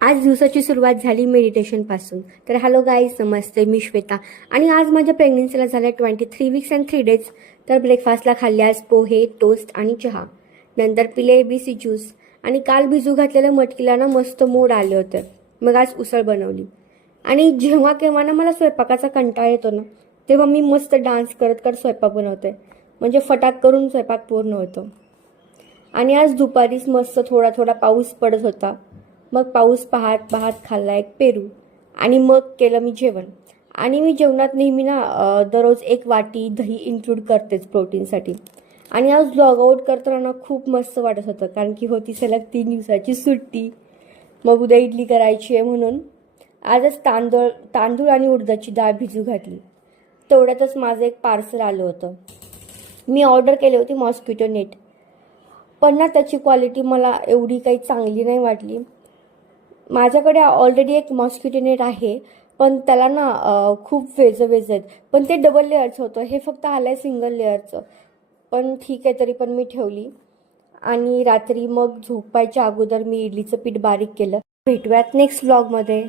आज दिवसाची सुरुवात झाली मेडिटेशनपासून. तर हॅलो गाईज, नमस्ते, मी श्वेता. आणि आज माझ्या प्रेग्नन्सीला झाल्या 23 वीक्स अँड 3 डेज. तर ब्रेकफास्टला खाल्ले आज पोहे, टोस्ट आणि चहा. नंतर पिले ABC ज्यूस. आणि काल भिजू घातलेल्या मटकीला ना मस्त मोड आले होते. मग आज उसळ बनवली. आणि जेव्हा केव्हा ना मला स्वयंपाकाचा कंटाळा येतो ना, तेव्हा मी मस्त डान्स करत करत स्वयंपाक बनवते. म्हणजे फटाक करून स्वयंपाक पूर्ण होतो. आणि आज दुपारीच मस्त थोडा थोडा पाऊस पडत होता. मग पाऊस पाहत पाहत खाल्ला एक पेरू. आणि मग केलं मी जेवण. आणि मी जेवणात नेहमी ना दररोज 1 वाटी दही इन्क्लूड करतेच प्रोटीनसाठी. आणि आज लॉग आउट करताना ना खूप मस्त वाटत होतं, कारण की होती सलग 3 दिवसाची सुट्टी. मग उद्या इडली करायची आहे म्हणून आजच तांदूळ आणि उडदाची डाळ भिजू घातली. तेवढ्यातच माझं एक पार्सल आलं होतं. मी ऑर्डर केली होती मॉस्किटो नेट. पण ना त्याची क्वालिटी मला एवढी काही चांगली नाही वाटली. माझ्याकडे ऑलरेडी एक मॉस्किटो नेट आहे, पण त्याला ना खूप वेज आहेत. पण ते डबल लेअरचं होतं, हे फक्त आलं आहे सिंगल लेअरचं. पण ठीक आहे, तरी पण मी ठेवली. आणि रात्री मग झोपायच्या अगोदर मी इडलीचं पीठ बारीक केलं. भेटूयात नेक्स्ट व्लॉगमध्ये.